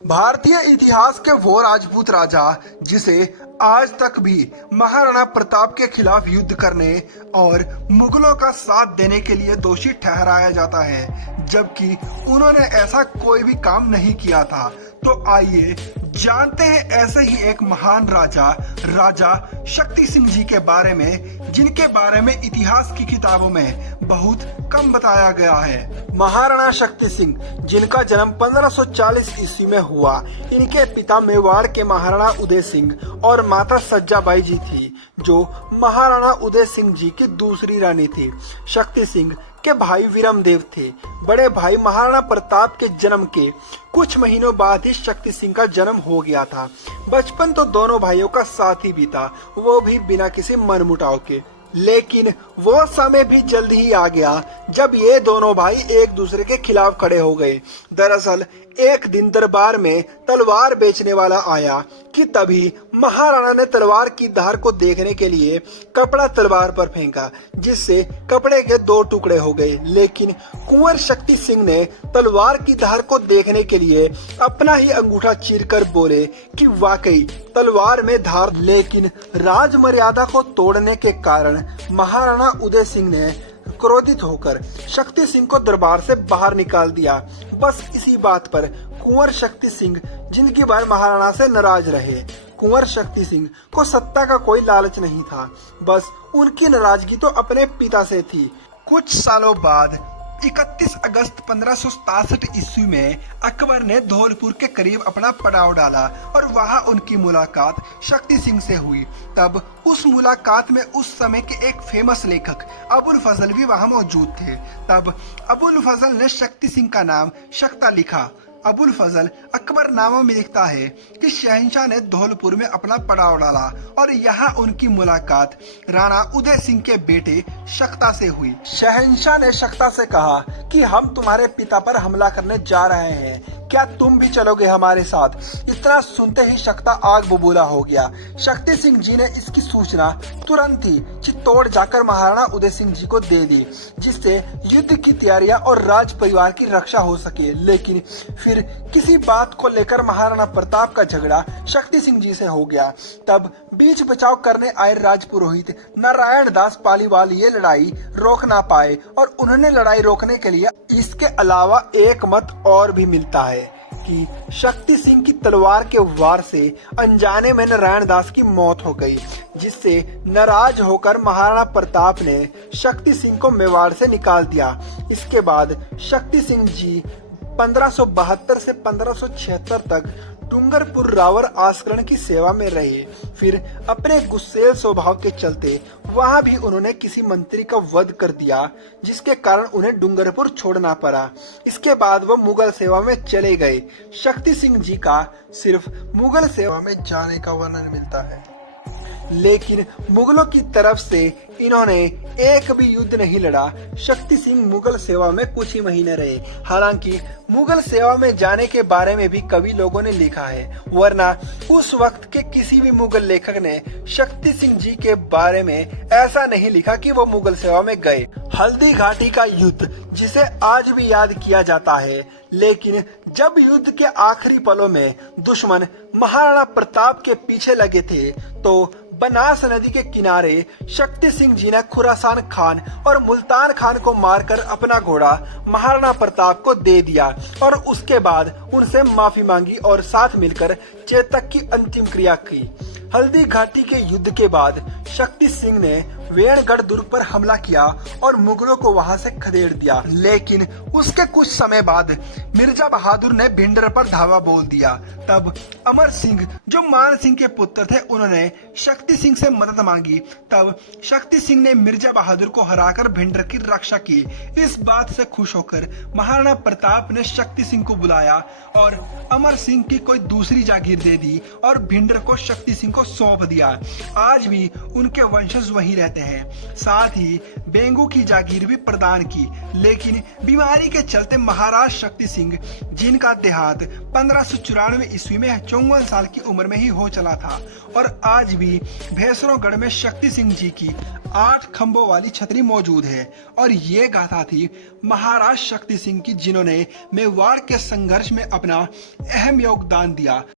भारतीय इतिहास के वो राजपूत राजा जिसे आज तक भी महाराणा प्रताप के खिलाफ युद्ध करने और मुगलों का साथ देने के लिए दोषी ठहराया जाता है, जबकि उन्होंने ऐसा कोई भी काम नहीं किया था। तो आइए जानते हैं ऐसे ही एक महान राजा शक्ति सिंह जी के बारे में, जिनके बारे में इतिहास की किताबों में बहुत कम बताया गया है। महाराणा शक्ति सिंह, जिनका जन्म 1540 ईस्वी में हुआ। इनके पिता मेवाड़ के महाराणा उदय सिंह और माता सज्जाबाई जी थी, जो महाराणा उदय सिंह जी की दूसरी रानी थी। शक्ति सिंह के भाई विरमदेव थे। बड़े भाई महाराणा प्रताप के जन्म के कुछ महीनों बाद ही शक्ति सिंह का जन्म हो गया था। बचपन तो दोनों भाइयों का साथ ही बीता, वो भी बिना किसी मनमुटाव के। लेकिन वो समय भी जल्द ही आ गया जब ये दोनों भाई एक दूसरे के खिलाफ खड़े हो गए। दरअसल एक दिन दरबार में तलवार बेचने वाला आया कि तभी महाराणा ने तलवार की धार को देखने के लिए कपड़ा तलवार पर फेंका, जिससे कपड़े के दो टुकड़े हो गए। लेकिन कुंवर शक्ति सिंह ने तलवार की धार को देखने के लिए अपना ही अंगूठा चीरकर बोले कि वाकई तलवार में धार। लेकिन राज मर्यादा को तोड़ने के कारण महाराणा उदय सिंह ने क्रोधित होकर शक्ति सिंह को दरबार से बाहर निकाल दिया। बस इसी बात पर कुंवर शक्ति सिंह जिंदगी भर महाराणा से नाराज रहे। कुंवर शक्ति सिंह को सत्ता का कोई लालच नहीं था, बस उनकी नाराजगी तो अपने पिता से थी। कुछ सालों बाद 31 अगस्त 1567 ईस्वी में अकबर ने धौलपुर के करीब अपना पड़ाव डाला और वहां उनकी मुलाकात शक्ति सिंह से हुई। तब उस मुलाकात में उस समय के एक फेमस लेखक अबुल फजल भी वहां मौजूद थे। तब अबुल फजल ने शक्ति सिंह का नाम शक्ता लिखा। अबुल फजल अकबरनामा में लिखता है कि शहंशाह ने धौलपुर में अपना पड़ाव डाला और यहाँ उनकी मुलाकात राणा उदय सिंह के बेटे शक्ता से हुई। शहंशाह ने शक्ता से कहा कि हम तुम्हारे पिता पर हमला करने जा रहे हैं, क्या तुम भी चलोगे हमारे साथ? इतना सुनते ही शक्ता आग बबूला हो गया। शक्ति सिंह जी ने इसकी सूचना तुरंत ही चित्तौड़ जाकर महाराणा उदय सिंह जी को दे दी, जिससे युद्ध की तैयारियां और राज परिवार की रक्षा हो सके। लेकिन फिर किसी बात को लेकर महाराणा प्रताप का झगड़ा शक्ति सिंह जी से हो गया। तब बीच बचाव करने आए राजपुरोहित नारायण दास पालीवाल ये लड़ाई रोक ना पाए और उन्होंने लड़ाई रोकने के लिए इसके अलावा एक मत और भी मिलता है कि शक्ति सिंह की तलवार के वार से अनजाने में नारायण दास की मौत हो गई, जिससे नाराज होकर महाराणा प्रताप ने शक्ति सिंह को मेवाड़ से निकाल दिया। इसके बाद शक्ति सिंह जी 1572 से 1576 तक डूंगरपुर रावर आस्करण की सेवा में रहे। फिर अपने गुस्सेल स्वभाव के चलते वहां भी उन्होंने किसी मंत्री का वध कर दिया, जिसके कारण उन्हें डूंगरपुर छोड़ना पड़ा। इसके बाद वो मुगल सेवा में चले गए। शक्ति सिंह जी का सिर्फ मुगल सेवा में जाने का वर्णन मिलता है, लेकिन मुगलों की तरफ से इन्होंने एक भी युद्ध नहीं लड़ा। शक्ति सिंह मुगल सेवा में कुछ ही महीने रहे। हालांकि मुगल सेवा में जाने के बारे में भी कवि लोगों ने लिखा है, वरना उस वक्त के किसी भी मुगल लेखक ने शक्ति सिंह जी के बारे में ऐसा नहीं लिखा कि वो मुगल सेवा में गए। हल्दी घाटी का युद्ध जिसे आज भी याद किया जाता है, लेकिन जब युद्ध के आखिरी पलों में दुश्मन महाराणा प्रताप के पीछे लगे थे, तो बनास नदी के किनारे शक्ति सिंह जी ने खुरासान खान और मुल्तान खान को मारकर अपना घोड़ा महाराणा प्रताप को दे दिया और उसके बाद उनसे माफी मांगी और साथ मिलकर चेतक की अंतिम क्रिया की। हल्दी घाटी के युद्ध के बाद शक्ति सिंह ने वेणगढ़ दुर्ग पर हमला किया और मुगलों को वहां से खदेड़ दिया। लेकिन उसके कुछ समय बाद मिर्जा बहादुर ने भिंडर पर धावा बोल दिया। तब अमर सिंह, जो मान सिंह के पुत्र थे, उन्होंने शक्ति सिंह से मदद मांगी। तब शक्ति सिंह ने मिर्जा बहादुर को हराकर भिंडर की रक्षा की। इस बात से खुश होकर महाराणा प्रताप ने शक्ति सिंह को बुलाया और अमर सिंह की कोई दूसरी जागीर दे दी और भिंडर को शक्ति सिंह को सौंप दिया। आज भी उनके वंशज वहीं रहते रहते हैं। साथ ही बेंगू की जागीर भी प्रदान की, लेकिन बीमारी के चलते महाराज शक्ति सिंह, जिनका देहांत 1594 ईस्वी में 54 साल की उम्र में ही हो चला था, और आज भी भैंसरोगढ़ में शक्ति सिंह जी की 8 खंभों वाली छतरी मौजूद है। और ये गाथा थी महाराज शक्ति सिंह की, जिन्होंने मेवाड़ के संघर्ष में अपना अहम योगदान दिया।